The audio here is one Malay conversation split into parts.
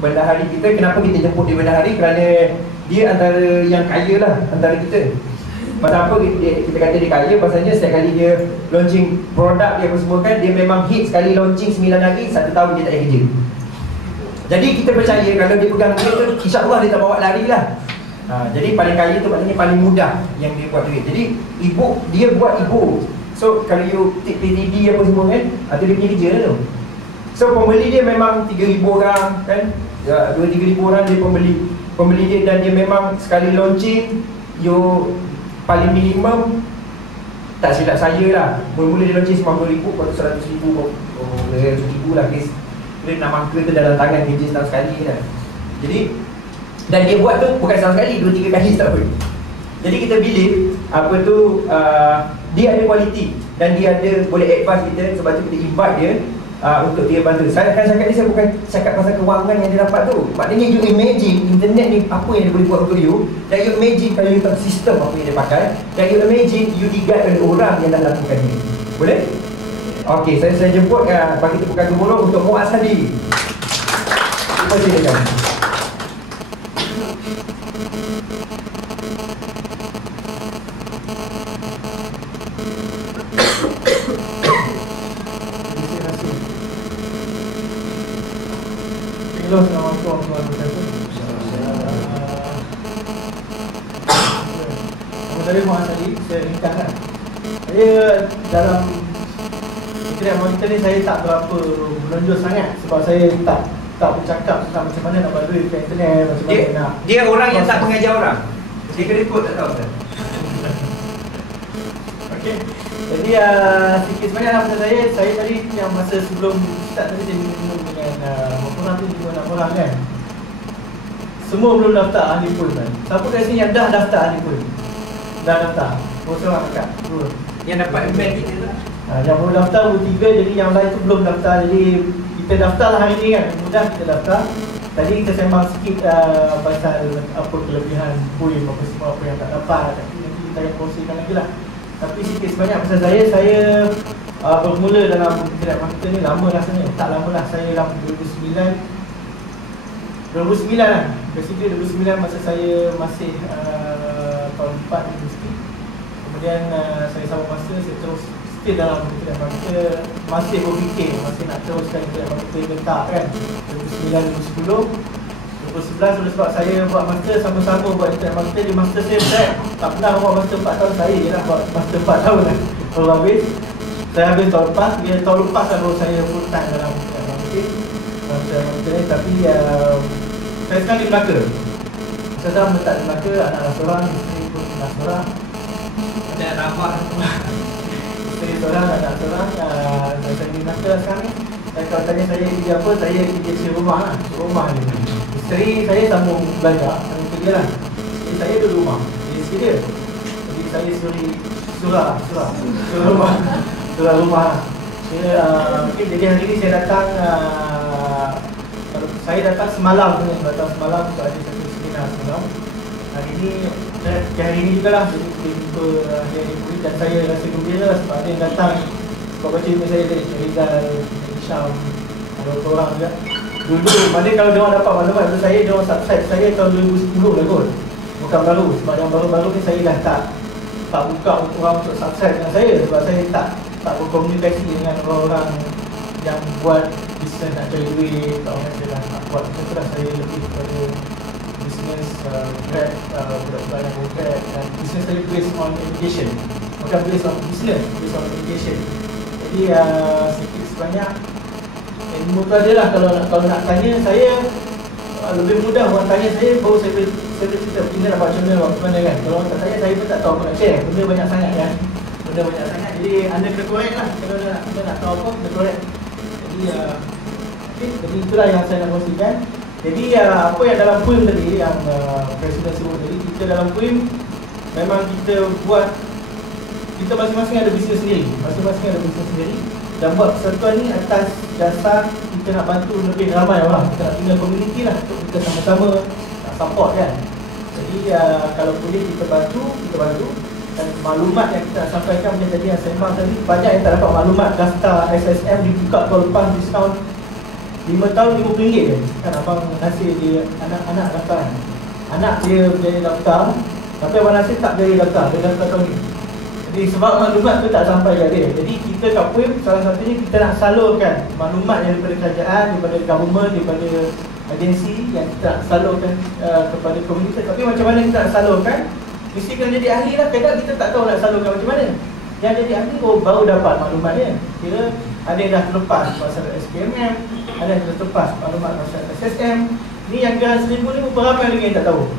bendahari kita. Kenapa kita jemput dia bendahari? Kerana dia antara yang kaya lah antara kita. Pasal apa kita kata dia kaya? Pasalnya setiap kali dia launching produk dia apa semua kan, dia memang hit sekali launching 9 hari, 1 tahun dia tak ada kerja. Jadi kita percaya kalau dia pegang duit tu, insyaAllah dia tak bawa lari lah. Jadi paling kaya tu maknanya paling mudah yang dia buat duit. Jadi dia buat ibu. So kalau you take PDD apa semua kan, tu dia punya kerja lah tu. So pembeli dia memang 3,000 orang kan, 2-3,000 orang dia pembeli dia. Dan dia memang sekali launching, you paling minimum, tak silap saya lah, mula-mula dia launching 90,000, lepas tu 100,000, 100,000 lah kes. Dia nak mangka tu dalam tangan kerja setahun sekali kan. Jadi, dan dia buat tu bukan setahun sekali, 2-3 kali setahun. Jadi kita believe apa tu, dia ada quality dan dia ada boleh advise kita. Sebab tu kita invite dia untuk dia bantu. Saya akan cakap ni, saya bukan cakap pasal kewangan yang dia dapat tu. Maknanya you imagine internet ni apa yang dia boleh buat untuk you. Dan you imagine kalau you tahu sistem apa yang dia pakai. Dan you imagine you digat oleh orang yang dah lakukan ni. Boleh? Okey, saya jemput bagi tepukan gemuruh untuk Muaz Hadi. Terima kasih dengan. Assalamualaikum warahmatullahi wabarakatuh. Nama saya Muaz Hadi, saya ringkaskan. Saya dalam kedai monitor ni saya tak berapa menonjol sangat sebab saya tak bercakap tentang macam mana nak buat duit ke internet, macam mana nak. Dia orang yang tak mengajar orang. Dia kena ikut tak tahu kan. Okey. Jadi sikit sebanyak lah pasal saya tadi yang masa sebelum start tadi saya minum dengan berapa tu 5-6 orang kan. Semua belum daftar ahli pun kan. Siapa kat sini yang dah daftar ahli pun? Dah daftar. Seorang dekat. Yang dapat email kita tu. Yang belum daftar 3, jadi yang lain tu belum daftar. Jadi kita daftar lah hari ni kan. Mudah kita daftar. Tadi kita sembang sikit pasal apa kelebihan poin, apa semua apa yang tak dapat. Tapi nanti kita akan kongsikan lagi lah. Tapi sikit sebanyak pasal saya bermula dalam kedai marketer ni lama rasanya. Tak lama lah, saya dalam 2009 lah. Basically 2009 masa saya masih tahun 4 universiti. Kemudian saya sama masa saya terus still dalam kedai marketer. Masih berfikir, masih nak teruskan kedai marketer ke tak kan. 2009, 2010 2011 oleh sebab saya buat master sama-sama buat internet marketer. Di master saya tak pernah buat master 4 tahun. Saya je lah buat master 4 tahun lah. Kalau habis, saya habis tahun lepas. Tahun lepas kan baru saya full time dalam internet marketer ni. Tapi saya sekarang di Melaka. Saya sekarang letak di Melaka. Anak seorang, isteri pun anak seorang. Ada ramah. Isteri seorang, anak seorang. Saya di Melaka sekarang ni. Kalau tanya saya kerja apa, saya kerja sewa rumah lah. Sewa rumah ni. Isteri saya sambung belajar, sambung kerja lah. Isteri saya duduk rumah, isteri dia. Jadi saya surah rumah. Surah rumah lah. Okay, jadi hari ni saya datang semalam untuk ada satu seminar semalam. Hari ni jugalah jadi kita jumpa hari murid dan saya rasa gembira sebab ada yang datang. Kau baca email saya tadi, Rizal, Syam, ada orang juga. Dulu, mana kalau diorang dapat maklumat dari saya, diorang subscribe saya tahun 2010 lah kot. Bukan baru, sebab yang baru-baru ni saya dah tak buka untuk orang untuk subscribe dengan saya. Sebab saya tak berkomunikasi dengan orang-orang yang buat bisnes nak cari duit. Tak orang saya dah nak buat, itu lah saya lebih kepada bisnes Grab, budak-budak yang Grab. Dan bisnes saya based on education. Bukan based on business, based on education. Jadi sikit sebanyak ilmu tu adalah kalau nak tanya saya lebih mudah orang tanya saya baru saya cerita kita nak buat macam mana kan. Kalau orang tak tanya saya pun tak tahu apa nak share. Benda banyak sangat kan. Jadi anda kena correct lah. Kalau anda nak tahu apa, kena correct. Jadi itulah yang saya nak kongsikan. Jadi apa yang dalam poem tadi yang Presiden sebut tadi, kita dalam poem memang kita buat, kita masing-masing ada bisnes sendiri. Dan buat persatuan ni atas dasar kita nak bantu lebih ramai orang. Kita nak tinggal community lah untuk kita sama-sama nak support kan. Jadi kalau boleh kita bantu. Dan maklumat yang kita nak sampaikan macam tadi yang sembang tadi, banyak yang tak dapat maklumat. Daftar SSM dibuka tahun lepas, 5 tahun RM50 je. Kan abang Nasir dia anak-anak daftar. Anak dia berjaya daftar, tapi abang Nasir tak berjaya daftar, dia daftar tahun ni. Jadi sebab maklumat tu tak sampai kat dia. Jadi kita kat PUIM salah satunya kita nak salurkan maklumat daripada kerajaan, daripada government, daripada agensi yang kita nak salurkan kepada komunitas. Tapi macam mana kita nak salurkan? Mesti kena jadi ahli lah. Kadang kita tak tahu nak salurkan macam mana. Yang jadi ahli baru dapat maklumat dia. Kira ada yang dah terlepas masalah SPMM, ada yang terlepas maklumat masalah SSM. Ni yang geran 1,000 ni beberapa yang tak tahu.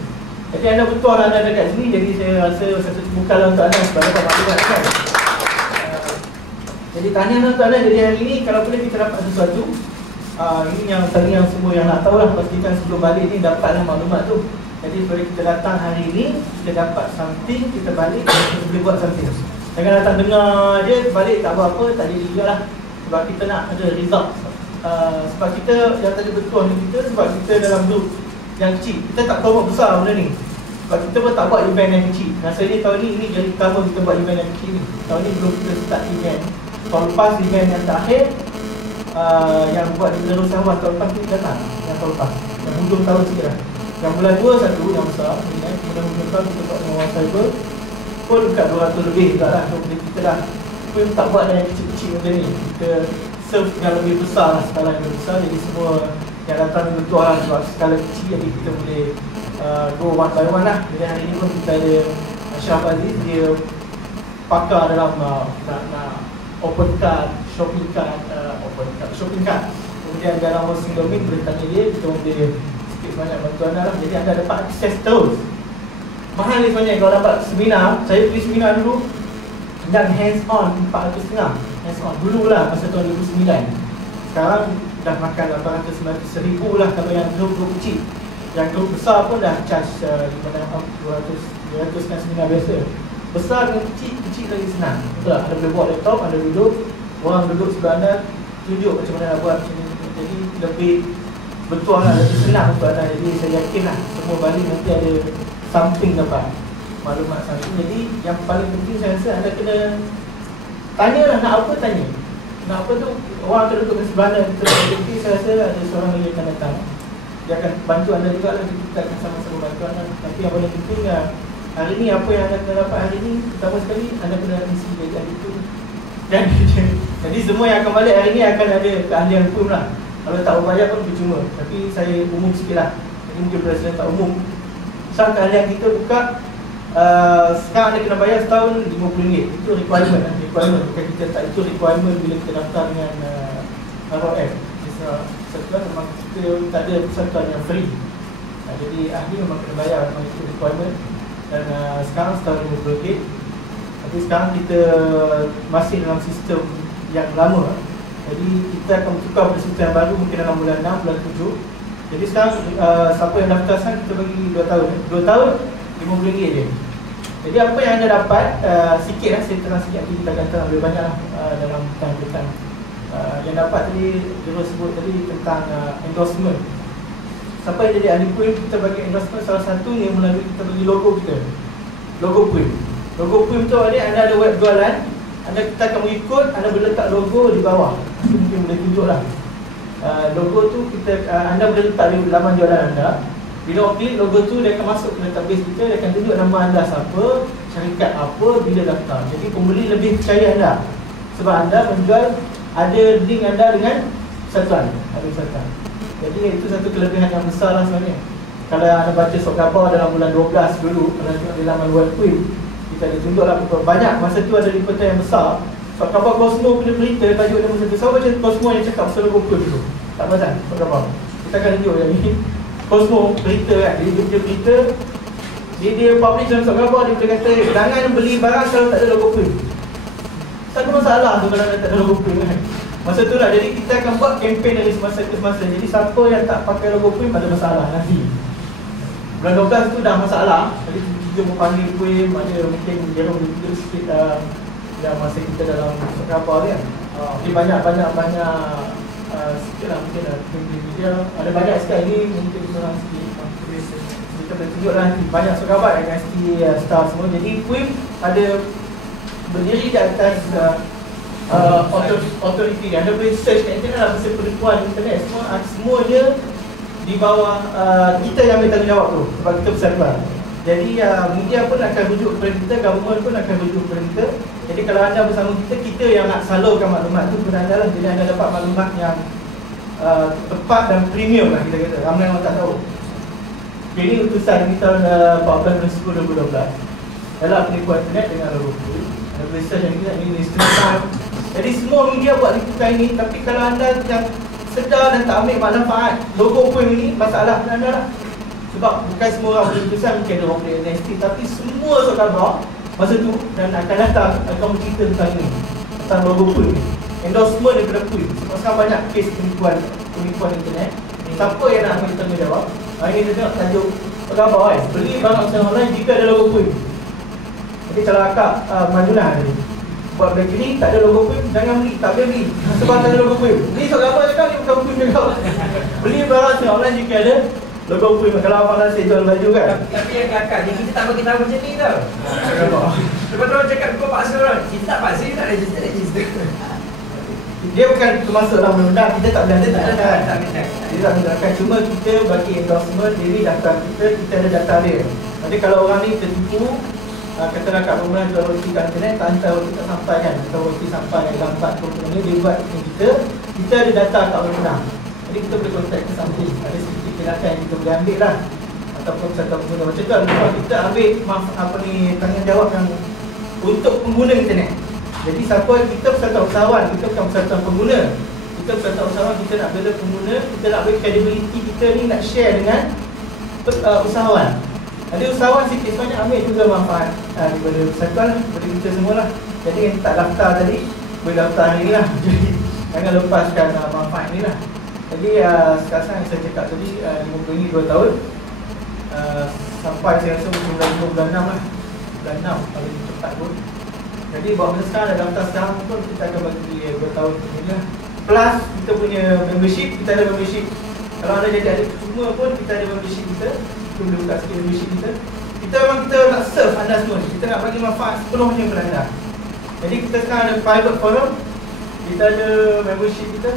Jadi anda betul anda ada kat sini. Jadi saya rasa satu bukanlah untuk anda sebab dapat maklumat kan. Jadi tanya untuk anda. Jadi hari ni kalau boleh kita dapat sesuatu, ini yang tadi yang semua yang nak tahu lah, pastikan sebelum balik ni dapatlah maklumat tu. Jadi bila kita datang hari ni, kita dapat something, kita balik, kita boleh buat something. Jangan datang dengar je, balik tak buat apa, tak jadi juga lah. Sebab kita nak ada result. Sebab kita, yang tadi betul ni kita, sebab kita dalam grup yang kecil, kita tak tahu besar benda ni. Sebab kita pun tak buat event yang kecil. Rasanya tahun ni, ini jadi pertama kita buat event yang kecil ni. Tahun ni belum kita start event. Tahun lepas event yang terakhir, yang buat di Negara Sarawak tahun lepas ni datang. Yang tahun lepas, yang hujung tahun sikit lah. Yang bulan 2 satu yang besar, kemudian hujung tahun kita buat dengan One Cyber pun dekat 200 lebih juga lah. Jadi kita dah pun tak buat yang kecil-kecil macam ni. Kita serve yang lebih besar lah, skala yang lebih besar. Jadi semua yang datang ni betul lah sebab skala kecil. Jadi kita boleh go one by one lah. Jadi hari ni pun kita ada Syaf Aziz, dia pakar dalam nak open card, shopping card, shopping card. Kemudian dalam hosting domain boleh tanya dia, kita boleh sikit banyak bantu anda lah. Jadi anda dapat akses terus. Mahal ni sebenarnya kalau dapat seminar. Saya pergi seminar dulu dan hands on 450 hands on dulu lah masa tahun 2009. Sekarang dah makan 800, 900, 1000 lah kalau yang grup kecil. Yang grup besar pun dah charge 200 kan seminar biasa. Besar dengan kecil, kecil lagi senang. Betul tak? Anda boleh buat laptop, anda duduk, orang duduk sebelah anda, tunjuk macam mana nak buat macam ni. Jadi lebih betul lah, lebih senang untuk anda. Jadi saya yakin lah semua balik nanti ada something dapat maklumat something. Jadi yang paling penting saya rasa anda kena tanya lah, nak apa tanya. Nak apa tu, orang akan duduk di sebelah anda. Jadi saya rasa ada seorang lagi akan datang. Dia akan bantu anda juga lah. Kita akan sama-sama bantu anda. Tapi yang paling penting lah, hari ni apa yang anda kena dapat hari ni, pertama sekali anda kena isi jadi itu. Dan jadi semua yang akan balik hari ni akan ada keahlian pun lah. Kalau tak berbayar pun percuma. Tapi saya umum sikit lah. Jadi mungkin Presiden tak umum. Misal keahlian kita buka, sekarang anda kena bayar setahun RM50. Itu requirement lah. Requirement. Bukan kita tak, itu requirement bila kita daftar dengan ROF. Persatuan memang kita tak ada persatuan yang free. Jadi ahli memang kena bayar, memang itu requirement. Dan sekarang setahun RM50. Tapi sekarang kita masih dalam sistem yang lama. Jadi kita akan bertukar pada sistem yang baru mungkin dalam bulan 6, bulan 7. Jadi sekarang siapa yang daftar sekarang kita bagi 2 tahun. 2 tahun RM50 je. Jadi apa yang anda dapat, sikit lah, saya terang sikit nanti kita akan terang lebih banyak lah dalam tentang yang dapat tadi, Jero sebut tadi tentang endorsement. Siapa yang jadi ahli PUIM, kita bagi endorsement salah satunya melalui kita bagi logo kita. Logo PUIM. Logo PUIM tu anda ada web jualan, kita akan mengikut, anda boleh letak logo di bawah. Mungkin boleh tunjuk lah. Logo tu kita anda boleh letak di laman jualan anda. Bila orang klik logo tu, dia akan masuk ke database kita, dia akan tunjuk nama anda siapa, syarikat apa, bila daftar. Jadi pembeli lebih percaya anda sebab anda menjual, ada link anda dengan persatuan. Jadi itu satu kelebihan yang besar lah sebenarnya. Kalau anda baca surat khabar dalam bulan 12 dulu, kalau tengok di laman web PUIM, kita ada tunjuklah banyak. Masa tu ada liputan yang besar. Surat khabar Cosmo punya berita, tajuk dia masa tu. Saya baca Cosmo yang cakap pasal logo PUIM dulu. Tak perasan surat khabar. Kita akan tunjuk yang ni Cosmo berita kan. Dia berita, dia publish dalam surat khabar, dia boleh kata jangan beli barang kalau tak ada logo PUIM. Tak ada masalah tu kalau tak ada logo PUIM kan. Masa tu lah, jadi kita akan buat kempen dari semasa ke semasa. Jadi siapa yang tak pakai logo PUIM ada masalah nanti. Bulan 12 tu dah masalah. Jadi kita panggil PUIM, ada mungkin dia orang boleh sikit yang masa kita dalam khabar kan. Jadi banyak sikit lah mungkin lah media. Ada banyak sekali ni mungkin kita orang sikit kita boleh tunjuk lah nanti. Banyak khabar yang ST staff semua. Jadi PUIM ada berdiri di atas authority dia. Anda boleh search kat internet lah pasal penipuan internet. Semuanya di bawah kita yang ambil tanggungjawab tu sebab kita persatuan. Jadi media pun akan rujuk kepada kita, government pun akan rujuk kepada kita. Jadi kalau anda bersama kita, kita yang nak salurkan maklumat tu kepada anda lah. Jadi anda dapat maklumat yang tepat dan premium lah kita kata. Ramai orang tak tahu. Ini utusan di tahun 14/10/2012 dalam penipuan internet dengan logo Pui. Ada research yang kita ini Time. Jadi semua media buat liputan ini, tapi kalau anda yang sedar dan tak ambil manfaat logo Pui ini, masalah anda lah. Sebab bukan semua orang boleh utusan, mungkin ada orang boleh NST, tapi semua saudara masa tu dan akan datang akan bercerita tentang ini, tentang logo Pui ni. Endorsement daripada Pui. Sebab sekarang banyak kes penipuan internet. Siapa yang nak ambil tanggungjawab? Ini dia tengok tajuk pegawai kan, beli barang secara online jika ada logo Pui. Jadi kalau akak Manjunah tadi buat benda gini, tak ada logo Pui, jangan beli, tak boleh beli sebab tak ada logo Pui. Beli seorang cakap ni bukan Pui juga. Beli barang secara online jika ada logo Pui. Kalau abang nasi jual baju kan. Tapi yang kelakar ni, kita tak bagi tahu macam ni tau. Lepas tu orang cakap kau paksa orang, kita tak paksa, kita tak register. Dia bukan termasuk dalam undang-undang, kita tak boleh ada, tak ada. Dia tak boleh. Cuma kita bagi endorsement diri daftar kita ada data dia. Nanti kalau orang ni tertipu, katalah kat rumah jual roti kat internet, tak hantar roti tak sampai kan, atau roti sampai lambat ni, dia buat kita ada data kat undang-undang. Jadi kita boleh contact ke samping, ada sedikit tindakan yang kita boleh ambil lah, ataupun satu pengguna macam tu. Kita ambil tanggungjawab yang untuk pengguna internet. Jadi siapa kita persatuan usahawan, kita bukan persatuan pengguna. Kita persatuan usahawan, kita nak bela pengguna, kita nak beri credibility kita ni nak share dengan usahawan. Ada usahawan sikit sebanyak ambil juga manfaat daripada persatuan lah, daripada kita semua lah. Jadi yang tak daftar tadi, boleh daftar hari ni lah. Jadi jangan lepaskan manfaat ni lah. Jadi sekarang yang saya cakap tadi 50 ni 2 tahun, sampai saya rasa bulan 6 lah. Bulan 6 paling cepat pun. Jadi buat masa sekarang, dah daftar sekarang pun kita akan bagi 2 tahun ni lah. Plus kita punya membership, kita ada membership. Kalau anda jadi ada semua pun, kita ada membership kita. Kita boleh buka sikit membership kita. Kita memang kita nak serve anda semua. Kita nak bagi manfaat sepenuhnya kepada anda. Jadi kita sekarang ada private forum, kita ada membership kita.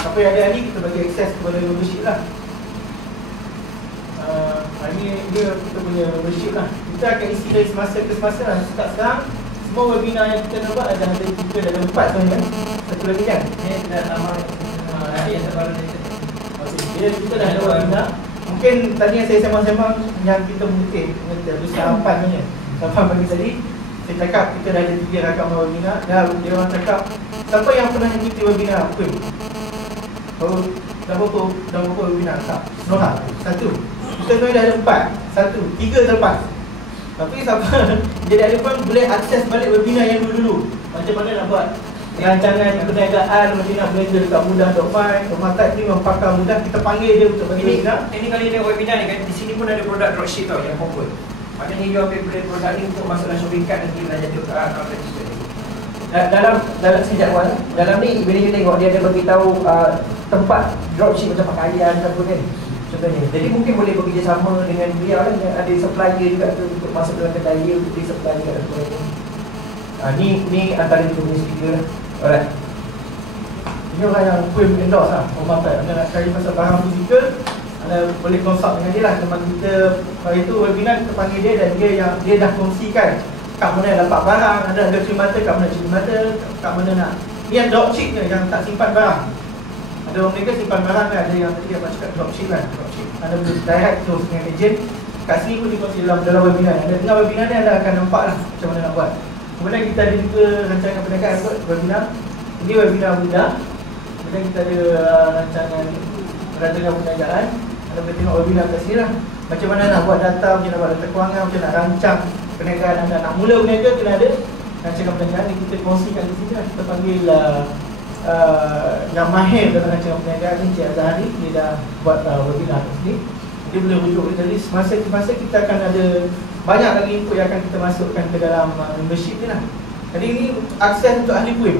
Apa yang ada hari, kita bagi akses kepada membership lah. Ini dia kita punya membership lah. Kita akan isi dari semasa ke semasa lah. Sekarang semua webinar yang kita nak buat ada kita dah ada 4 sebenarnya. Satu lagi kan? Ini dah lama yang terbaru ni. Kita dah ada webinar. Mungkin tadi yang saya sembang-sembang yang kita mungkin ada sarapan sebenarnya. Sarapan pagi tadi saya cakap kita dah ada 3 rakaman webinar. Dan dia orang cakap, siapa yang pernah mengikuti webinar apa? Dah berapa webinar? Tak? Seorang? Satu? Kita sebenarnya dah ada 4. 3 terlepas. Tapi siapa jadi ada pun boleh akses balik webinar yang dulu-dulu. Macam mana nak buat rancangan perniagaan, webinar blender dekat mudah.my. Rumah Type ni mempakar mudah, kita panggil dia untuk bagi webinar. Ini kali ni webinar ni kan, di sini pun ada produk dropship tau yang popular. Maknanya you ambil produk ni untuk masuk dalam shopping cart nanti belajar tu outlet juga. Dalam sejadwal, dalam ni bila you tengok dia ada bagi tahu tempat dropship macam pakaian apa kan. Contohnya. Jadi mungkin boleh bekerjasama dengan dia lah, yang ada supplier juga tu untuk masuk dalam kedai dia untuk di supply juga dan sebagainya. Ni antara kita punya speaker lah. Alright. Ini orang yang Pui endorse lah. Orang tak anda nak cari pasal barang fizikal, anda boleh consult dengan dia lah. Teman kita hari tu webinar kita panggil dia dan dia dah kongsikan kat mana dapat barang, ada curi mata, kat mana curi mata, kat mana nak. Ni yang dropship ni yang tak simpan barang. Ada orang mereka simpan barang kan, ada yang tadi abang cakap dropship kan. Anda boleh direct terus dengan agent. Kat sini pun dikongsi dalam webinar. Anda dengar webinar ni, anda akan nampak lah macam mana nak buat. Kemudian kita ada juga rancangan perniagaan kot, webinar. Ini webinar mudah. Kemudian kita ada rancangan perniagaan. Anda boleh tengok webinar kat sini lah. Macam mana nak buat data, macam mana nak buat data kewangan, macam nak rancang perniagaan anda. Nak mula berniaga kena ada rancangan perniagaan ni, kita kongsikan di sini lah. Kita panggil yang mahir dalam rancangan perniagaan ni, Cik Azhari. Dia dah buat webinar kat sini. Dia boleh rujuk. Jadi semasa kita akan ada banyak lagi input yang akan kita masukkan ke dalam membership ni lah. Jadi ini akses untuk ahli Pui.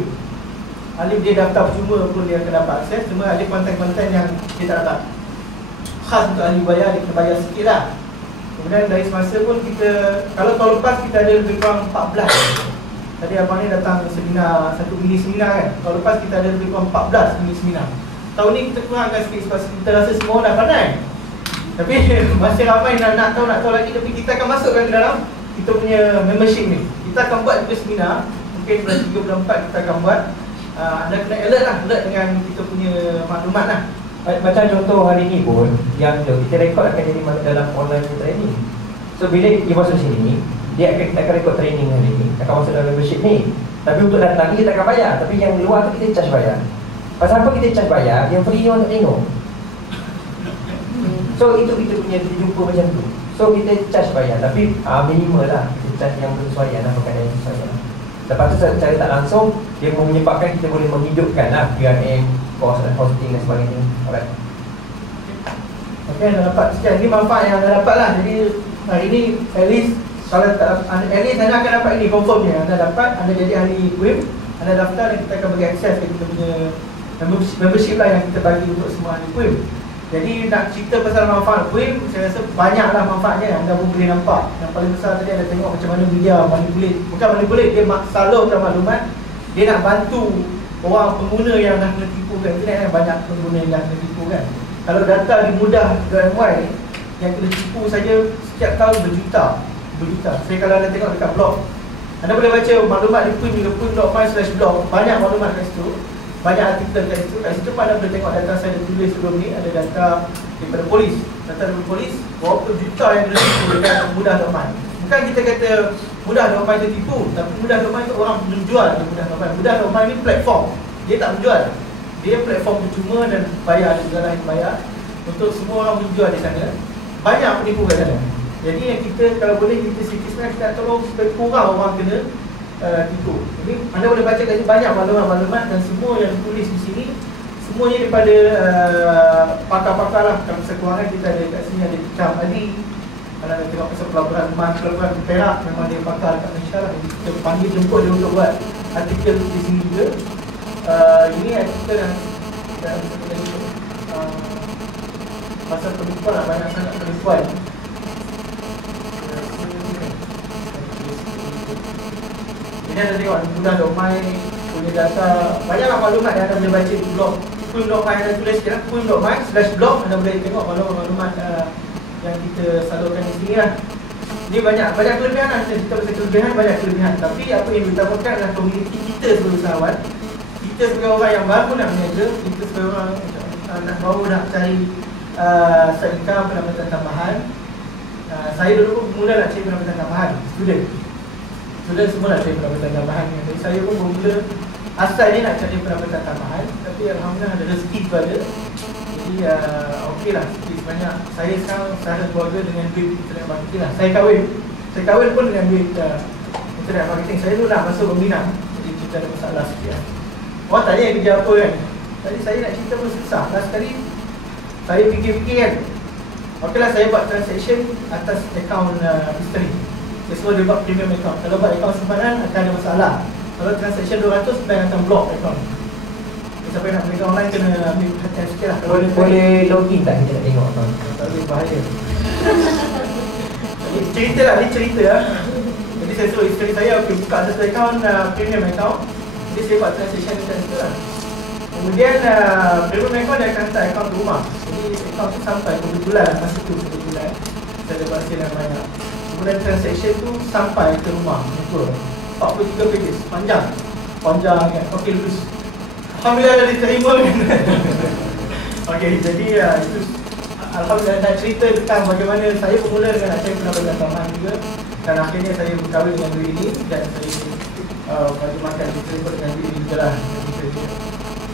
Ahli dia daftar percuma pun dia akan dapat akses. Cuma ada konten-konten yang dia tak dapat. Khas untuk ahli bayar, dia kena bayar sikit lah. Kemudian dari semasa pun kita, kalau tahun lepas kita ada lebih kurang 14 Tadi abang ni datang seminar, satu mini seminar kan. Tahun lepas kita ada lebih kurang 14 mini seminar. Tahun ni kita kurangkan sikit sebab kita rasa semua dah pandai. Tapi masih ramai nak tahu lagi. Tapi kita akan masukkan ke dalam kita punya membership ni. Kita akan buat juga seminar. Mungkin bulan 3, bulan 4 kita akan buat. Anda kena alert dengan kita punya maklumat lah. Macam contoh hari ni pun, yang kita rekod akan jadi dalam online training. So bila dia masuk sini, dia akan rekod training hari ni, akan masuk dalam membership ni. Tapi untuk datang ni kita akan bayar. Tapi yang luar tu kita charge bayar. Pasal apa kita charge bayar? Yang free ni orang tak tengok. So itu kita punya, kita jumpa macam tu. So kita charge bayar. Tapi minimal lah, kita charge yang bersesuaian lah, pakai yang bersesuaian. Lepas tu secara tak langsung, dia menyebabkan kita boleh menghidupkan lah PRM, cost dan hosting dan sebagainya. Alright. Okay, anda dapat sekian. Ini manfaat yang anda dapat lah. Jadi hari ni at least kalau at least anda akan dapat ini confirmnya. Anda dapat, anda jadi ahli QIM, anda daftar dan kita akan bagi akses ke kita punya membership lah yang kita bagi untuk semua ahli QIM. Jadi nak cerita pasal manfaat QIM, saya rasa banyaklah manfaatnya yang anda pun boleh nampak. Yang paling besar tadi anda tengok macam mana media manipulate. Bukan manipulate, dia salurkan maklumat. Dia nak bantu orang pengguna yang dah kena tipu kat internet kan. Banyak pengguna yang dah kena tipu kan. Kalau data dimudah .my yang kena tipu saja setiap tahun berjuta. Saya kalau anda tengok dekat blog, anda boleh baca maklumat di quim.my/blog. Banyak maklumat kat situ, banyak artikel kat situ. Kat situ pun anda boleh tengok data saya ada tulis sebelum ni. Ada data daripada polis. Data daripada polis, berapa juta yang kena tipu dekat mudah.my. Bukan kita kata mudah.my itu tipu, tapi mudah.my itu orang menjual mudah.my. Mudah.my ni platform, dia tak menjual. Dia platform percuma dan bayar, ada segala yang bayar untuk semua orang menjual di sana. Banyak penipu kat sana. Jadi yang kita, kalau boleh kita sikit-sikit kita tolong supaya kurang orang kena tipu. Jadi anda boleh baca kat sini banyak maklumat-maklumat dan semua yang tulis di sini semuanya daripada pakar-pakar lah. Kalau sekurang kita ada kat sini ada Cam Ali. Kalau anda tengok pasal pelaburan di Perak, memang dia pakar kat Malaysia lah. Kita panggil jemput dia untuk buat artikel di sini juga. Ini artikel yang pasal penipuan lah, banyak sangat penipuan. Ini anda tengok mudah.my punya data, banyaklah maklumat yang anda boleh baca di blog quim.my. Anda tulis sekarang quim.my/blog, anda boleh tengok maklumat yang kita salurkan di sini lah. Ini banyak kelebihan lah. Kita pasal kelebihan, banyak kelebihan. Tapi apa yang diutamakan adalah komuniti kita sebagai usahawan. Kita sebagai orang yang baru nak berniaga, kita sebagai orang baru nak cari side income, pendapatan tambahan. Saya dulu pun mula nak cari pendapatan tambahan, student semua nak cari pendapatan tambahan. Jadi saya pun bermula asalnya nak cari pendapatan tambahan, tapi alhamdulillah ada rezeki tu ada. Jadi okey lah, sikit sebanyak. Saya sekarang secara keluarga dengan duit internet marketing lah. Saya kahwin pun dengan duit internet marketing. Saya dulu nak masuk pembina, jadi kita ada masalah sikit lah. Orang tanya kerja apa kan. Tadi saya nak cerita pun susah. Last sekali saya fikir-fikir kan, okeylah saya buat transaction atas akaun history. Saya suruh dia buat premium account. Kalau buat akaun simpanan akan ada masalah. Kalau transaction 200, bank akan block akaun. Siapa yang nak beli online kena ambil hati sikit lah. Boleh login tak kita nak tengok akaun? Tak boleh, bahaya. Cerita lah, ni cerita lah. Jadi saya suruh isteri saya, okey buka satu akaun premium account. Jadi saya buat transaction macam tu lah. Kemudian premium account dia akan hantar akaun ke rumah. Jadi akaun tu sampai kebetulan masa tu kebetulan saya ada hasil yang banyak. Kemudian transaction tu sampai ke rumah. Jumpa 43 pages, panjang kan. Okey lulus. Alhamdulillah dah diterima kan. Okey, jadi itu alhamdulillah nak cerita tentang bagaimana saya bermula dengan nak cari pendapatan tambahan juga. Dan akhirnya saya berkahwin dengan duit ini dan saya bagi makan diterima dengan duit ini juga lah.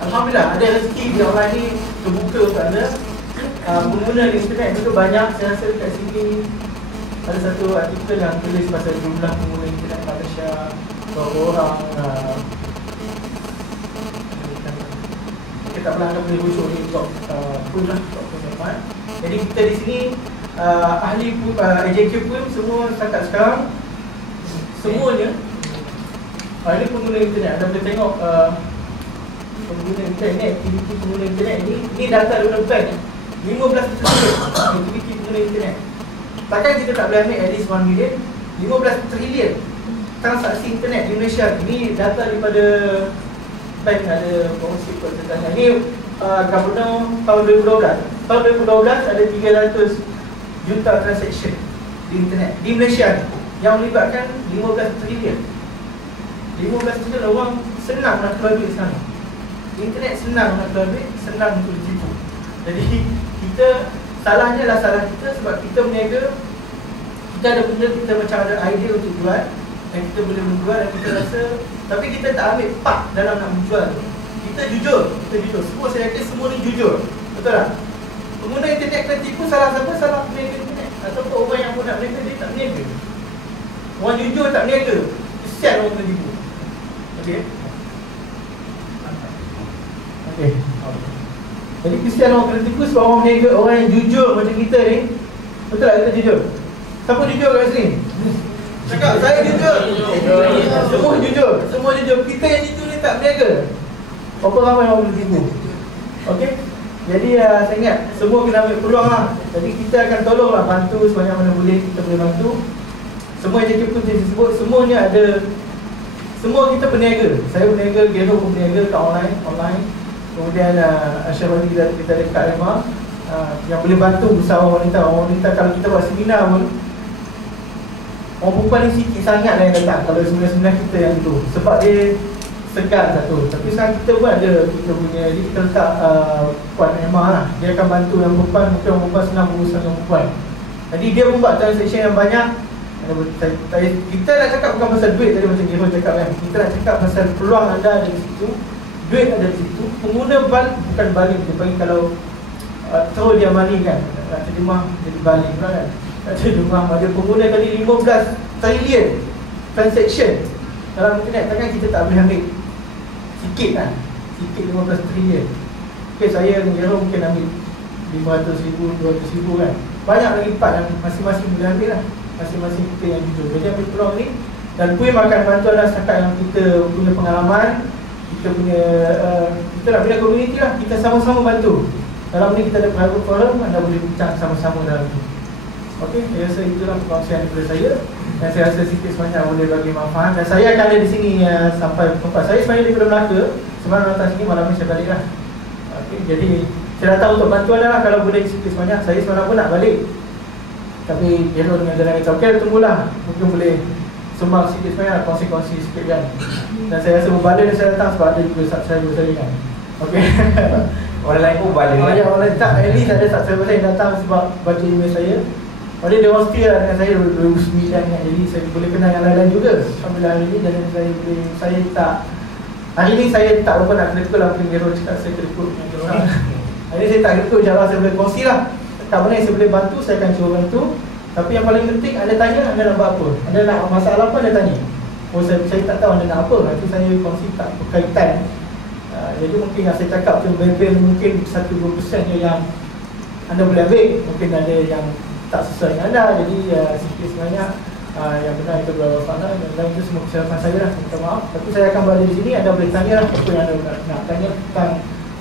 Alhamdulillah ada rezeki di online ni terbuka untuk anda. Pengguna di internet itu banyak. Saya rasa dekat sini ada satu artikel yang tulis pasal jumlah pengguna internet Malaysia, berapa orang. Kita tak pernah akan boleh rujuk di blog pun lah. Jadi kita di sini ahli AJQ pun semua setakat sekarang semuanya ini pengguna internet. Anda boleh tengok pengguna internet, aktiviti pengguna internet ini data daripada bank 15% aktiviti pengguna internet. Takkan kita tak boleh ambil at least 1 million, 15 trilion transaksi internet di Malaysia. Ini data daripada bank ada kongsi percetakan. Ini Governor tahun 2012. Tahun 2012 ada 300 juta transaction di internet di Malaysia yang melibatkan 15 trilion. 15 trilion orang senang nak keluar duit sekarang. Internet senang nak keluar duit, senang untuk ditipu. Jadi kita salahnya lah salah kita sebab kita berniaga, kita ada benda, kita macam ada idea untuk jual dan kita boleh menjual dan kita rasa, tapi kita tak ambil part dalam nak menjual tu. Kita jujur. Semua saya yakin semua ni jujur. Betul tak? Pengguna internet kena tipu, salah siapa? Salah peniaga internet. Ataupun orang yang pun nak berniaga, dia tak berniaga. Orang jujur tak berniaga, kesian orang kena tipu. Okey? Okey. Jadi kesian orang kena tipu sebab orang berniaga, orang yang jujur macam kita ni. Betul tak kita jujur? Siapa jujur kat sini? Cakap, saya jujur. Semua jujur. Kita yang jujur ni tak berniaga. Berapa ramai orang boleh tipu? Okey? Jadi saya ingat semua kena ambil peluang lah. Jadi kita akan tolong lah, bantu sebanyak mana boleh kita boleh bantu. Semua yang JKP saya sebut, semuanya ada. Semua kita berniaga. Saya berniaga, Gero pun berniaga kat online. Kemudian Asyabadi kita dekat Lema yang boleh bantu usaha orang wanita. Kalau kita buat seminar pun, orang perempuan ni sikit sangat lah yang datang. Kalau sebenarnya kita yang tu, sebab dia segan satu. Tapi sekarang kita pun ada, kita punya, jadi kita letak Puan Emma lah. Dia akan bantu yang perempuan, mungkin orang perempuan senang berusaha dengan perempuan. Jadi dia pun buat transaction yang banyak. Kita nak cakap bukan pasal duit tadi macam Gero cakap kan. Kita nak cakap pasal peluang anda ada di situ, duit ada di situ. Pengguna bukan baling. Dia panggil kalau throw dia money kan, nak terjemah jadi baling pula kan. Nak terjemah ada pengguna kali 15 trilion transaction dalam internet. Takkan kita tak boleh ambil sikit kan, sikit 15 trilion. Okay, saya dengan Gero mungkin ambil 500,000, 200,000 kan. Banyak lagi part yang masing-masing boleh ambil lah. Masing-masing kita yang jujur. Jadi ambil peluang ni. Dan Puim akan bantu anda setakat yang kita punya pengalaman, kita punya kita nak bina community lah. Kita sama-sama bantu. Dalam ni kita ada private forum, anda boleh bincang sama-sama dalam tu. Okey, saya rasa itulah perkongsian daripada saya. Dan saya rasa sikit sebanyak boleh bagi manfaat. Dan saya akan ada di sini sampai tempat. Saya sebenarnya daripada Melaka. Sebenarnya datang sini, malam ni saya balik lah. Okey, jadi saya datang untuk bantu anda lah. Kalau boleh sikit sebanyak. Saya sebenarnya pun nak balik, tapi Gero dengan jalan kita. Okey, tunggulah. Mungkin boleh sumbang sikit sebanyak, kongsi-kongsi sikit kan. Dan saya rasa berbalik saya datang sebab ada juga subscriber saya kan. Okey. Orang lain pun balik kan? Orang lain tak, at least ada subscriber saya yang datang sebab baca email saya. Padahal dia hosti lah dengan saya 2009 kan. Jadi saya boleh kenal yang lain-lain juga. Alhamdulillah hari ni, dan saya tak, hari ni saya tak berapa nak kena lah. Mungkin Gero cakap saya kena orang. Hari ni saya tak kena, insyaAllah saya boleh kongsi lah. Tak mana yang saya boleh bantu, saya akan cuba bantu. Tapi yang paling penting, anda tanya, anda nak buat apa? Anda nak masalah apa, anda tanya. Oh, saya tak tahu anda nak apa. Nanti saya kongsi tak berkaitan. Jadi mungkin yang saya cakap tu bebel mungkin 1-2% je yang anda boleh ambil. Mungkin ada yang tak sesuai dengan anda. Jadi sikit sebanyak yang benar itu berapa fana. Dan lain itu semua kesilapan saya lah. Minta maaf. Tapi saya akan berada di sini. Anda boleh tanya lah apa yang anda nak tanya tentang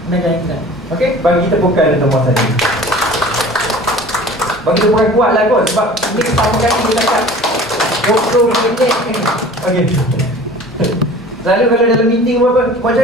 perniagaan internet. Okey? Bagi tepukan teman saya. Bagi tepukan kuat lah kot. Sebab ini pertama kali kita cakap 20 minit. Okey. Selalu kalau dalam meeting apa macam